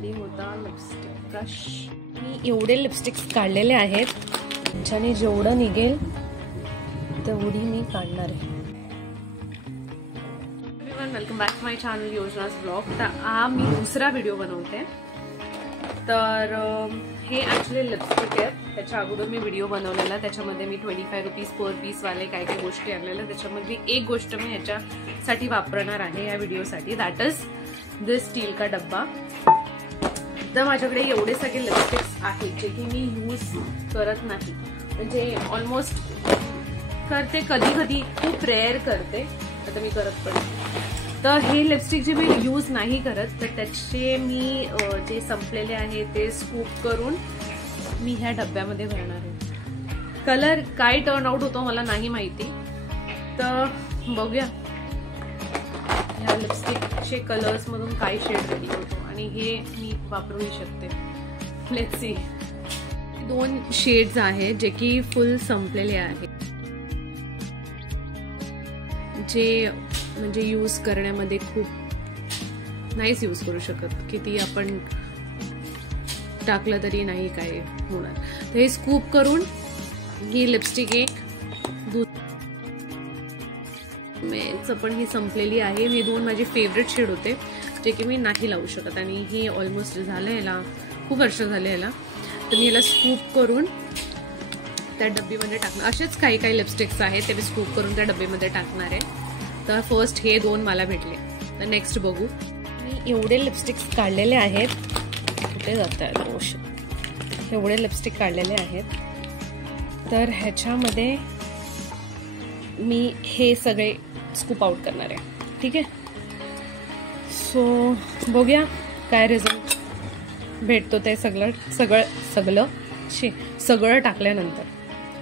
Ready होता lipstick brush. मी एवढे lipsticks काढलेले आहेत, ज्याने जेवढं निघेल तेवढी मी काढणार आहे। Welcome back to my channel Yojana's blog. तर हा मी दुसरा व्हिडिओ बनवते। तर हे ॲक्च्युली लिपस्टिक आहे, त्याच्या अगोदर मी व्हिडिओ बनवलेला, त्याच्यामध्ये मी 25 रुपीज पर पीस वाले काय काय गोष्टी आणलेल्या, त्याच्यामधली एक गोष्ट मी ह्याच्यासाठी वापरणार आहे या व्हिडिओसाठी, दॅट इज दिस स्टील का डब्बा। तर माझ्याकडे एवढे सगळे लिपस्टिक्स आहेत जे की मी यूज करत नाही, म्हणजे ऑलमोस्ट करते, कधी कधी खूप रेअर करते, आता मी करत पण। तर हे लिपस्टिक जे मी यूज नाही करत, तर त्याचे मी जे संपलेले आहे ते स्कूप करून मी ह्या डब्यामध्ये भरणार आहे। कलर काय टर्न आउट होतो मला नाही माहिती, तर बघूया ह्या लिपस्टिकचे कलर्स मधून काय शेड रेडी होतो, आणि हे मी वापरूही शकते। Let's see. 2 शेड्स आहेत जे की फुल संपलेले आहेत, जे म्हणजे यूज करण्यामध्ये खूप नाहीच यूज करू शकत, किती आपण टाकलं तरी नाही काय होणार। तर हे स्कूप करून ही लिपस्टिक एक पण ही संपलेली आहे। हे 2 माझे फेवरेट शेड होते जे की मी नाही लावू शकत, आणि हे ऑलमोस्ट झालं, याला खूप वर्ष झाले याला। तर मी याला स्कूप करून त्या डब्बीमध्ये टाकणार। असेच काही काही लिपस्टिक्स आहेत ते मी स्कूप करून त्या डब्बीमध्ये टाकणार आहे। तर फर्स्ट हे 2 मला भेटले, तर नेक्स्ट बघू। मी एवढे लिपस्टिक्स काढलेले आहेत, कुठे जात आहे, एवढे लिपस्टिक काढलेले आहेत। तर ह्याच्यामध्ये मी हे सगळे स्कूप आउट करणार आहे, ठीक आहे। सो बघूया काय रिझल्ट भेटतो ते सगळं टाकल्यानंतर,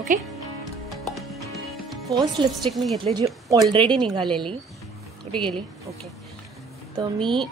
ओके। फर्स्ट लिपस्टिक मी घेतली जी ऑलरेडी निघालेली, कुठे गेली, ओके। तर मी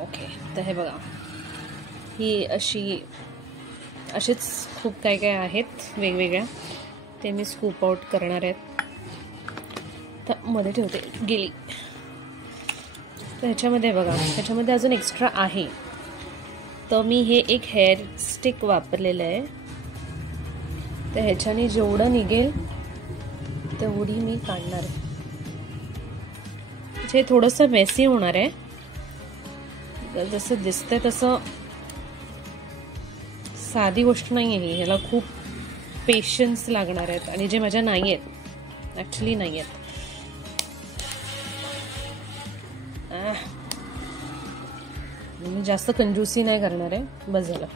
ओके, तर हे बघा, ही अशीच खूप काय काय आहेत वेगवेगळ्या, ते मी स्कूप आउट करणार आहेत। तर मध्ये ठेवते, गेली। तर ह्याच्यामध्ये बघा, ह्याच्यामध्ये अजून एक्स्ट्रा आहे, तर मी हे एक हेअर स्टिक वापरलेलं आहे, तर ह्याच्याने जेवढं निघेल तेवढी मी काढणार आहे। हे थोडंसं मेसी होणार आहे, जसं दिसतंय तसं साधी गोष्ट नाही आहे, ह्याला खूप पेशन्स लागणार आहेत, आणि जे माझ्या नाही आहेत, ॲक्च्युली नाही आहेत। मी जास्त कंजूसी नाही करणार आहे, बस झालं।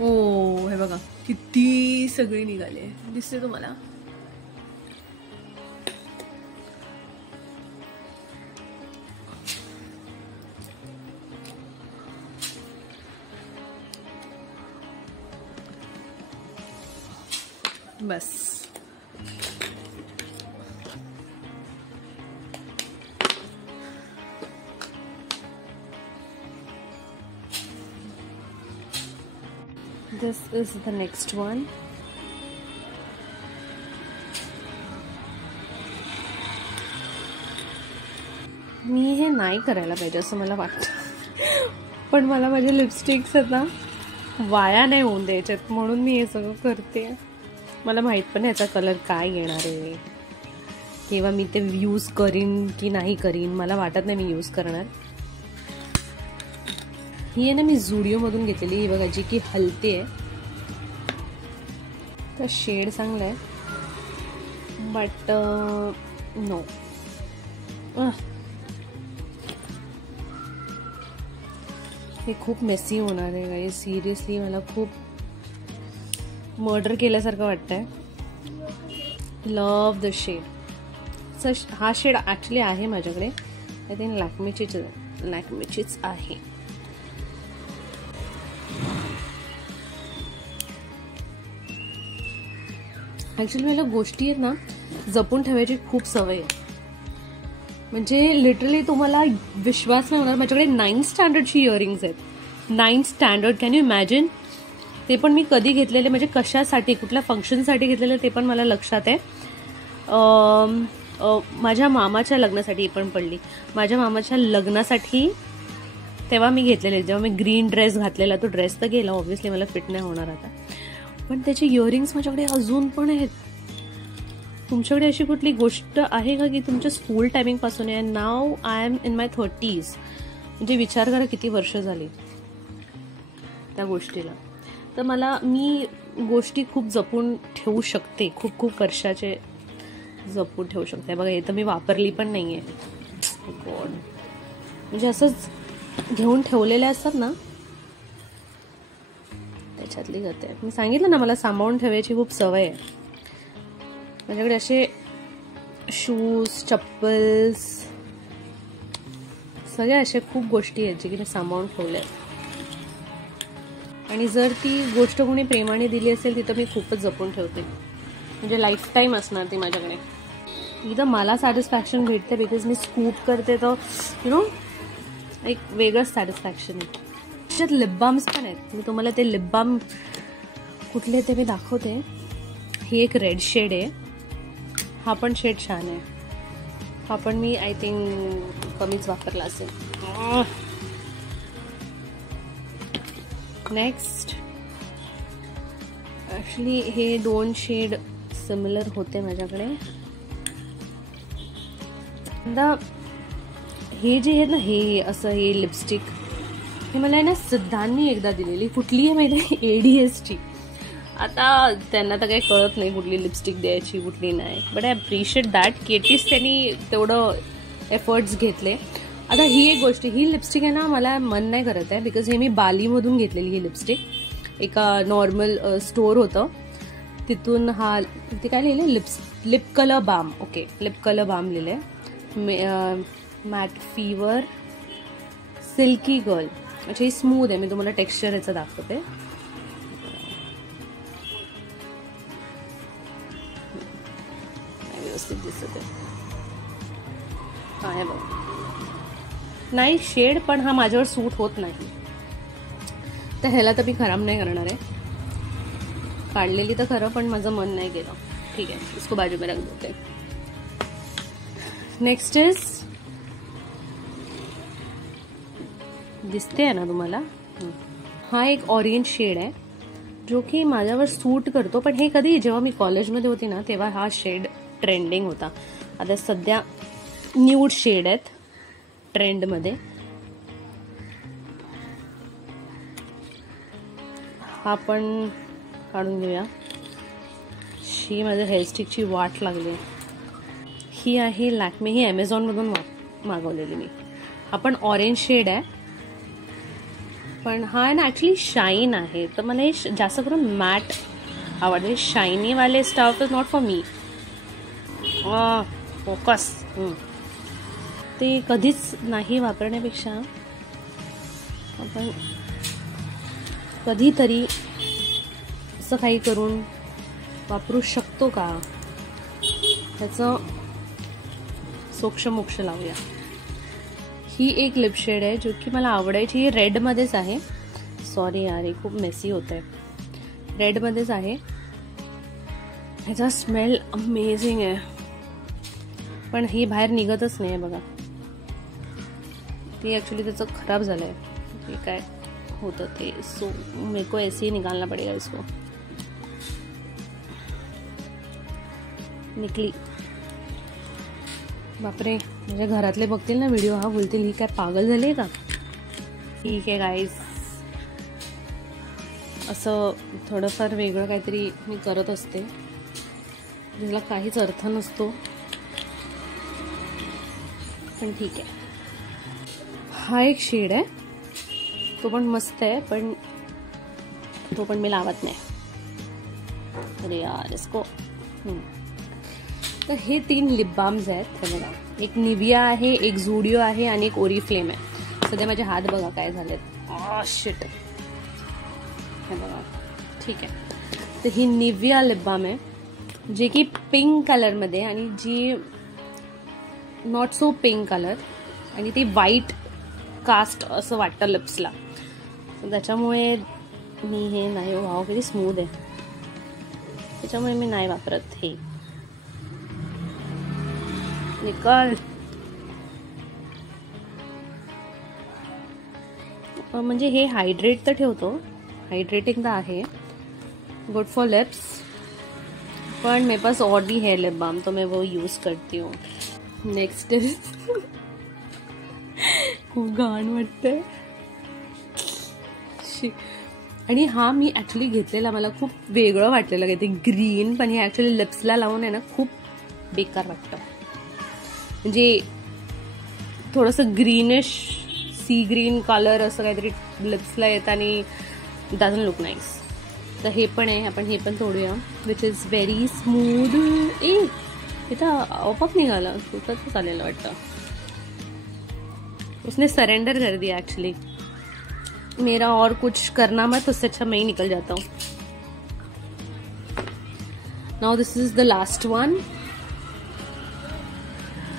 ओ हे बघा किती सगळी निघाले, दिसते तुम्हाला? बस this is the next one. मी हे नाही करायला पाहिजे असं मला वाटतं, पण मला माझे लिपस्टिक्स आता वाया नाही होऊन द्यायच्यात म्हणून मी हे सगळं करते। मला माहित पण याचा कलर काय येणार आहे किंवा मी ते यूज करीन की नाही करीन, मला वाटत नाही मी यूज करणार। ही आहे ना मी झुडिओमधून घेतलेली, ही बघा जी की हलते आहे. तर शेड चांगला आहे बट नो, हे खूप मेसी होणार आहे गाईज. सिरियसली मला खूप मर्डर केल्यासारखं वाटतंय. लव द शेड. हा शेड ॲक्च्युली आहे माझ्याकडे, आय थिंक लॅक्मेचीच आहे. ॲक्च्युली मला गोष्टी आहेत ना जपून ठेवायची खूप सवय आहे. म्हणजे लिटरली तुम्हाला विश्वास नाही होणार, माझ्याकडे 9th स्टँडर्डची इयरिंग्स आहेत. 9th standard, can you imagine? ते पण मी कधी घेतलेले, म्हणजे कशासाठी, कुठल्या फंक्शनसाठी घेतलेले ते पण मला लक्षात आहे. माझ्या मामाच्या लग्नासाठी पण पडली. माझ्या मामाच्या लग्नासाठी तेव्हा मी घेतलेले, जेव्हा मी ग्रीन ड्रेस घातलेला. तो ड्रेस तर गेला ऑब्व्हियसली, मला फिट नाही होणार आता, पण त्याचे इयरिंग्स माझ्याकडे अजून पण आहेत. तुमच्याकडे अशी कुठली गोष्ट आहे का की तुमच्या स्कूल टायमिंगपासून आहे? Now I am in my 30s, म्हणजे विचार करा किती वर्ष झाली त्या गोष्टीला. तर मी गोष्टी खूप जपून ठेवू शकते, खूप खूप वर्षाचे जपून ठेवू शकते. बघा हे तर मी वापरली पण नाही आहे. गॉड, म्हणजे असंच घेऊन ठेवलेले असतात ना, त्याच्यातली गत आहे. मी सांगितलं ना मला सांभाळून ठेवायची खूप सवय आहे. माझ्याकडे असे शूज, चप्पल्स, सगळ्या अशा खूप गोष्टी आहेत जे की मी सांभाळून ठेवल्या आहेत. आणि जर ती गोष्ट कोणी प्रेमाने दिली असेल ती तर मी खूपच जपून ठेवते, म्हणजे लाईफ टाईम असणार ती माझ्याकडे. इथं मला सॅटिस्फॅक्शन भेटते बिकॉज मी स्कूप करते, तर यु नो एक वेगळंच सॅटिस्फॅक्शन आहे. त्याच्यात लिप बाम्स पण आहेत. मी तुम्हाला ते लिप बाम कुठले ते मी दाखवते. ही एक रेड शेड आहे. हा पण शेड छान आहे. हा पण मी आय थिंक कमीच वापरला असेल. नेक्स्ट, ॲक्च्युली हे 2 शेड सिमिलर होते माझ्याकडे. आता हे जे आहे ना, हे असं हे लिपस्टिक, हे मला आहे ना सिद्धांनी एकदा दिलेली. कुठली आहे माहिती आहे? ADSची. आता त्यांना तर काही कळत नाही कुठली लिपस्टिक द्यायची कुठली नाही, बट आय अप्रिशिएट दॅट की एटलीस्ट त्यांनी तेवढं एफर्ट्स घेतले. आता ही एक गोष्ट, ही लिपस्टिक आहे ना मला मन नाही करत आहे बिकॉज हे मी बालीमधून घेतलेली ही लिपस्टिक. एका नॉर्मल स्टोअर होतं तिथून. हा ते काय लिहिलं, lip colour balm. Okay, lip colour balm लिहिलं आहे. Matte fever silky girl. अच्छा, ही स्मूथ आहे. मी तुम्हाला टेक्स्चर याचं दाखवते. व्यवस्थित दिसत आहे बघ. नाही शेड, पण हा माझ्यावर सूट होत नाही, तर ह्याला तर मी खराब नाही करणार आहे. काढलेली तर खरं, पण माझं मन नाही गेलं. ठीक आहे, इसको बाजू में रख देते. नेक्स्ट इज, दिसते आहे ना तुम्हाला, हा एक ऑरेंज शेड आहे जो की माझ्यावर सूट करतो. पण हे कधी जेव्हा मी कॉलेजमध्ये होती ना तेव्हा हा शेड ट्रेंडिंग होता. आता सध्या न्यूड शेड आहेत ट्रेंडमध्ये. हा पण काढून घेऊया. ही माझ्या हेअरस्टिकची वाट लागली. ही आहे लॅक्मे, ही ॲमेझॉनमधून मागवलेली मी. हा पण ऑरेंज शेड आहे, पण हा आहे ना ॲक्च्युली शाईन आहे. तर मला हे जास्त करून मॅट आवडते. शायनी वाले stuff is not for me. Focus ते कधीच नाही वापरण्यापेक्षा आपण कधीतरी असं काही करून वापरू शकतो का, त्याचं सोक्षमोक्ष लावूया. ही एक लिप शेड आहे जो की मला आवडायची. ही रेडमध्येच आहे. सॉरी यार, हे खूप मेसी होत आहे. रेडमध्येच आहे. ह्याचा स्मेल अमेझिंग आहे, पण ही बाहेर निघतच नाही आहे बघा. ते ॲक्च्युली त्याचं खराब झालं आहे. ते काय होतं ते, सो मेरे को ऐसे ही निकालना पड़ेगा इसको. निकली. बापरे, म्हणजे घरातले बघतील ना व्हिडिओ, हा बोलतील ही काय पागल झाली आहे का. ठीक आहे गाईज, असं थोडंफार वेगळं काहीतरी मी करत असते, ज्याला काहीच अर्थ नसतो, पण ठीक आहे. हा एक शेड आहे, तो पण मस्त आहे, पण तो पण मी लावत नाही. अरे यार इसको. तर हे 3 लिप बाम्स आहेत. हे बघा, एक निविया आहे, एक झुडिओ आहे आणि एक ओरिफ्लेम आहे. सध्या माझे हात बघा काय झालेत. शिट. हे बघा, ठीक आहे. तर ही निविया लिप बाम आहे, जे की पिंक कलरमध्ये, आणि जी नॉट सो पिंक कलर, आणि ती व्हाईट कास्ट असं वाटतं लिप्सला. त्याच्यामुळे मी हे नाही. वाव किती स्मूथ आहे. त्याच्यामुळे मी नाही वापरत हे. निकल. म्हणजे हे हायड्रेट तर ठेवतो, हाइड्रेटिंग तो है, गुड फॉर लिप्स, पर मेरे पास और भी है लिप बाम तो मैं वो यूज करती हूँ. नेक्स्ट खूप घाण वाटतंय. आणि हा मी ॲक्च्युली घेतलेला, मला खूप वेगळं वाटलेलं काही ते ग्रीन, पण हे ॲक्च्युली लिप्सला लावून आहे ना खूप बेकार वाटतं. म्हणजे थोडंसं ग्रीनिश सी ग्रीन कलर असं काहीतरी लिप्सला येतं आणि डझंट लुक नाईस. तर हे पण आहे, आपण हे पण तोडूया, विच इज व्हेरी स्मूथ. इथं आपोआप निघालं, सुटत चाललेलं वाटतं. उसने सरेंडर कर दिया एक्चुअली. मेरा और कुछ करना मत, उससे अच्छा मैं ही निकल जाता हूँ. Now this is the last one.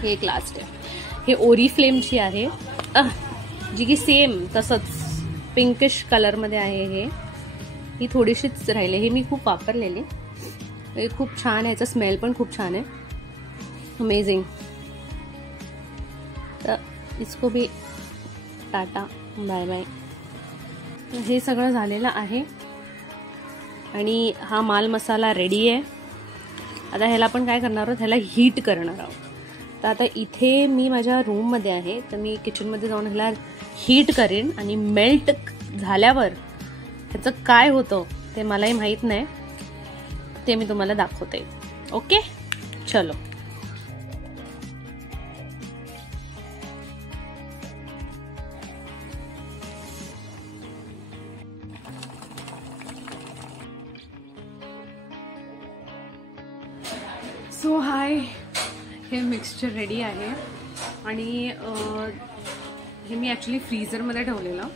हे एक लास्ट आहे. हे ओरिफ्लेमची आहे, जी की सेम तसंच पिंकिश कलरमध्ये आहे. ही थोडीशीच राहिले. हे मी खूप वापरलेली, हे खूप छान आहे, याचा स्मेल पण खूप छान आहे, अमेझिंग. तर इसको भी टाटा बाय बाय. हे सगळं झालेलं आहे आणि हा माल मसाला रेडी आहे. आता ह्याला आपण काय करणार आहोत, ह्याला हीट करणार आहोत. तर आता इथे मी माझ्या रूममध्ये आहे, तर मी किचनमध्ये जाऊन ह्याला हीट करेन आणि मेल्ट झाल्यावर ह्याचं काय होतं ते मलाही माहीत नाही, ते मी तुम्हाला दाखवते. ओके, चलो. सो हाय, हे मिक्सचर रेडी आहे आणि हे मी ॲक्च्युली फ्रीझरमध्ये ठेवलेलं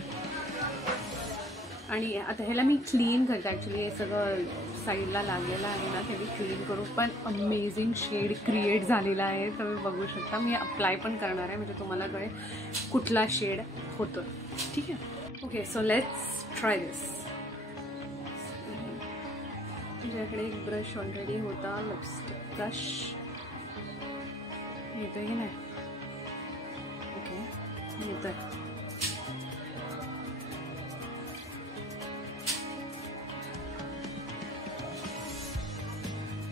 आणि आता ह्याला मी क्लीन करते. ॲक्च्युली हे सगळं साईडला लागलेलं आहे ना, ते मी क्लीन करू. पण अमेझिंग शेड क्रिएट झालेला आहे, तुम्ही बघू शकता. मी अप्लाय पण करणार आहे, म्हणजे तुम्हाला कळेल कुठला शेड होतो. ठीक आहे, ओके. सो लेट्स ट्राय दिस. माझ्याकडे एक ब्रश ऑलरेडी होता, लिपस्टिक ब्रश येतोय की नाही. ओके, येतोय.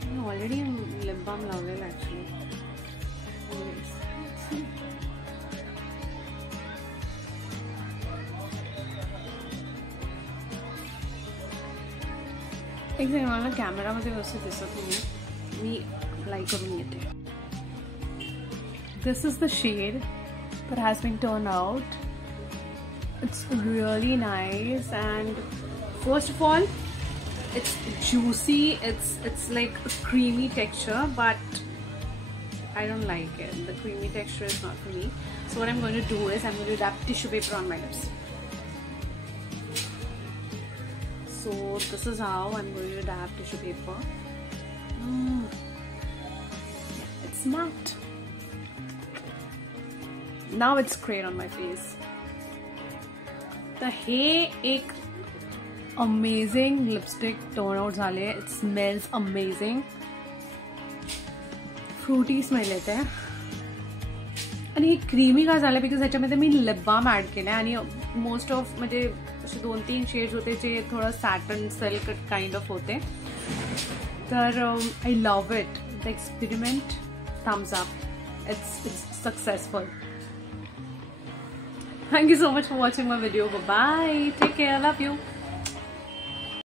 मी ऑलरेडी लिप बाम लावलेला ॲक्च्युली. एक सेकंड, मला कॅमेरामध्ये व्यवस्थित दिसत नाही, मी अप्लाय करून येते. This is the shade that has been turned out. It's really nice, and first of all, it's juicy. It's like a creamy texture, but I don't like it. The creamy texture is not for me. So what I'm going to do is I'm going to wrap tissue paper on my lips. So this is how I'm going to dab tissue paper. It's matte. Now it's great on my face. तर हे एक amazing lipstick turn out झाले. It smells amazing, fruity smell येते आणि हे creamy का झालं, because ह्याच्यामध्ये मी लिप बाम ॲड केलं आहे आणि मोस्ट ऑफ म्हणजे असे 2-3 शेड्स होते जे थोडं सॅटन सिल्क काइंड ऑफ होते. तर I love it. The experiment thumbs up. It's successful. Thank you so much for watching my video. Bye, take care, love you.